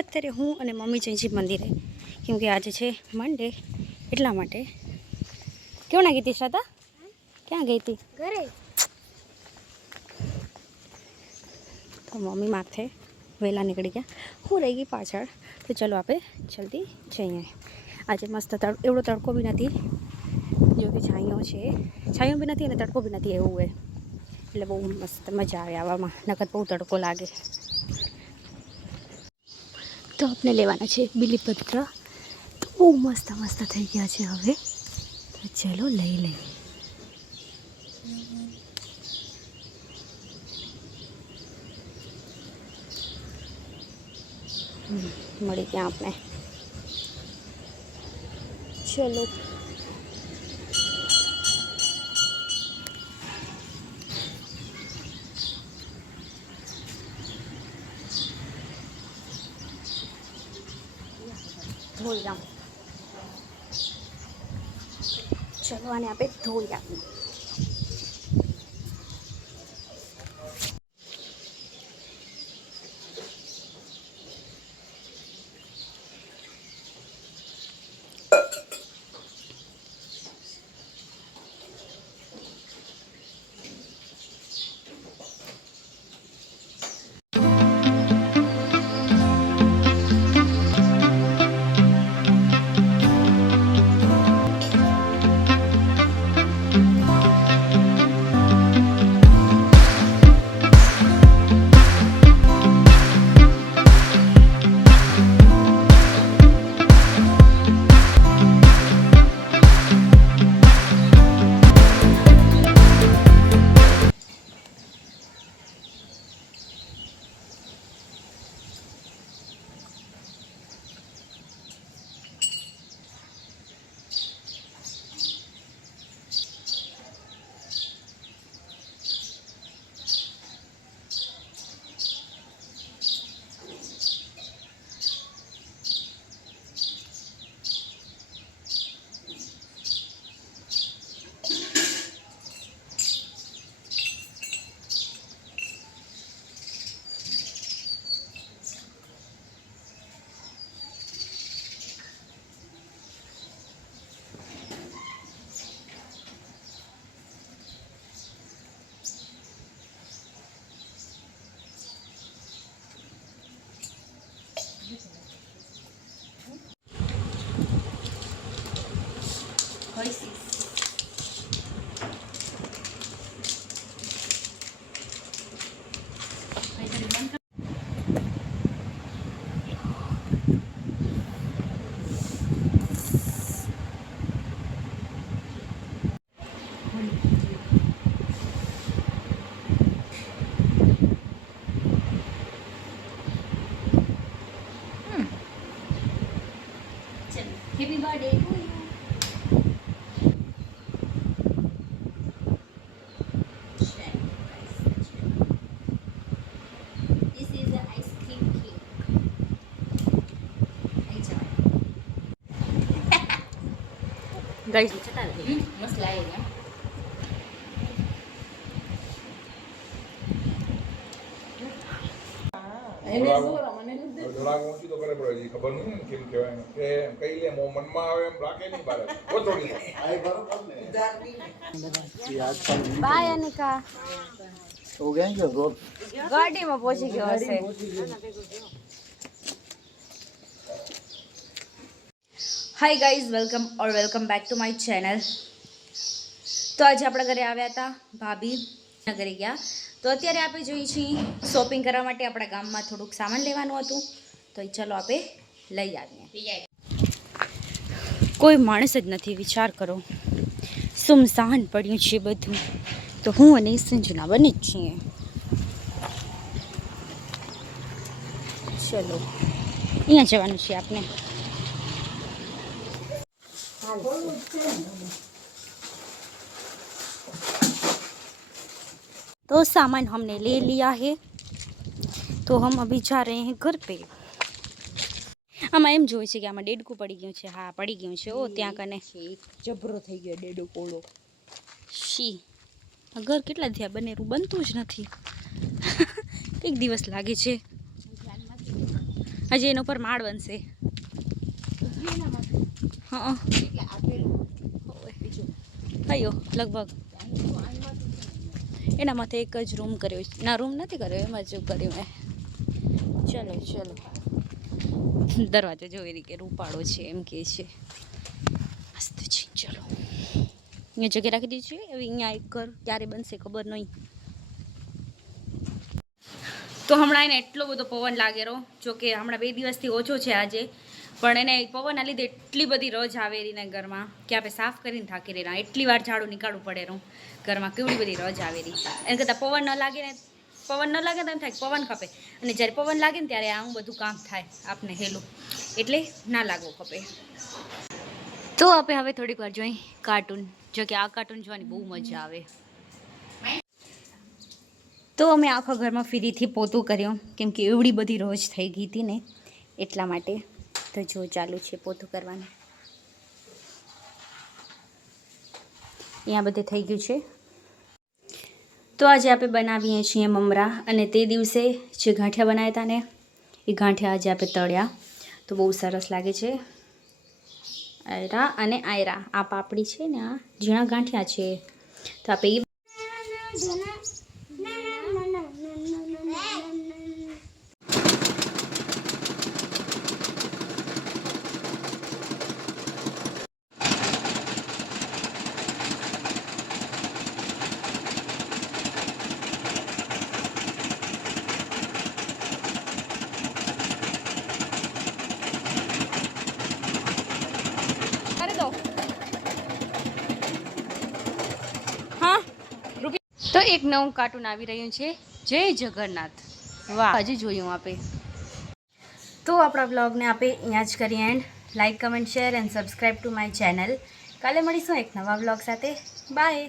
અત્યારે હું અને મમ્મી જઈ છીએ મંદિરે, કેમકે આજે છે મંડે, એટલા માટે. ક્યાં ના ગઈ હતી શ્રદ્ધા? ક્યાં ગઈ હતી? ઘરે. તો મમ્મી માથે વહેલા નીકળી ગયા, હું રહી ગઈ પાછળ. તો ચલો આપણે જલ્દી જઈએ. આજે મસ્ત એવડો તડકો બી નથી, જો કે છાંયો છે, છાંયો બી નથી અને તડકો બી નથી, એવું હોય એટલે બહુ મસ્ત મજા આવે આવવામાં, નકર બહુ તડકો લાગે. તો આપણે લેવાના છે બીલીપત્ર, તો બહુ મસ્ત મસ્ત થઈ ગયા છે હવે, તો ચલો લઈ લઈએ. મળી ગયા આપણે, ચલો. ધોઈ જાઉં, ચલો આને આપણે ધોઈ આપીએ. Happy birthday to you. This is the ice cream cake. Enjoy. Guys, ચટા રહે. મસ્ત લાગે ને. ખબર નહીં કેમ કહેવાય કે કઈ લે મનમાં આવે એમ રાખે નહીં બાળક બાય અનિકા. તો ક્યાં ગયો રોડ? ગાડીમાં પહોંચી ગયો હશે. Hi guys, welcome back to my channel. તો આજે આપણા ઘરે આવ્યા હતા ભાભી, ઘરે ગયા. તો અત્યારે આપણે જોઈએ છીએ શોપિંગ કરવા માટે, આપણા ગામમાં થોડુંક સામાન લેવાનું હતું, તો ચલો આપણે લઈ આવીએ. કોઈ માણસ જ નથી, વિચાર કરો, સુમસાન પડ્યું છે બધું. તો હું અને સંજના બની જ છીએ. ચલો અહીંયા જવાનું છે આપણે. तो सामान हमने ले लिया है, तो हम अभी जा रहे हैं घर पे. આમાં એમ જોઈ છે કે આમાં ડેડકું પડી ગયું છે. હા, પડી ગયું છે. ઓ ત્યાં કને જબરો થઈ ગયો ડેડો કોળો. શી આ ઘર કેટલા થયા બનેરું, બનતું જ નથી. કંઈક દિવસ લાગે છે. હજી એના ઉપર માળ બનશે. હા કયો લગભગ એના માથે એક જ રૂમ કર્યો છે. ના રૂમ નથી કર્યો, એમાં જ કર્યું મેં. ચલો ચલો દરવાજો જોઈ રહી કે રૂપાળો છે એમ કે છે. મસ્ત છે. ચલો અહીંયા જગ્યા રાખી દીધી છે. હવે અહીંયા એક ઘર ક્યારે બનશે ખબર નહીં. તો હમણાં એને એટલો બધો પવન લાગેલો, જો કે હમણાં 2 દિવસથી ઓછો છે આજે, પણ એને પવનના લીધે એટલી બધી રજ આવેલી ને ઘરમાં કે આપણે સાફ કરીને થાકી રહેલા. એટલી વાર ઝાડું નીકાળવું પડે એનું ઘરમાં, કેવડી બધી રજ આવેલી. એને કરતાં પવન ન લાગે ને, પવન ન લાગે તો એમ થાય પવન ખપે, અને જ્યારે પવન લાગે ને ત્યારે આવું બધું કામ થાય આપને હેલું, એટલે ના લાગવું ખપે. તો આપણે હવે થોડીક વાર જોઈ કાર્ટૂન, જો કે આ કાર્ટૂન જોવાની બહુ મજા આવે. તો અમે આખા ઘરમાં ફરીથી પોતું કર્યું, કેમ કે એવડી બધી રોજ થઈ ગઈ હતી ને એટલા માટે. તો જો ચાલુ છે પોતું કરવાનું. અહીંયા બધે થઈ ગયું છે. તો આજે આપણે બનાવીએ છીએ મમરા, અને તે દિવસે જે ગાંઠિયા બનાવ્યા હતા ને એ ગાંઠિયા આજે આપણે તળ્યા, તો બહુ સરસ લાગે છે. આયરા અને આયરા આ પાપડી છે ને, આ ઝીણા ગાંઠિયા છે. તો આપણે એ તો એક નવું કાર્ટૂન આવી રહ્યું છે, જય જગન્નાથ. વાહ, હજી જોયું આપે. તો આપણા બ્લોગને આપણે અહીંયા જ કરીએ and. Like, comment, share and subscribe two my channel. કાલે મળીશું એક નવા બ્લોગ સાથે. બાય.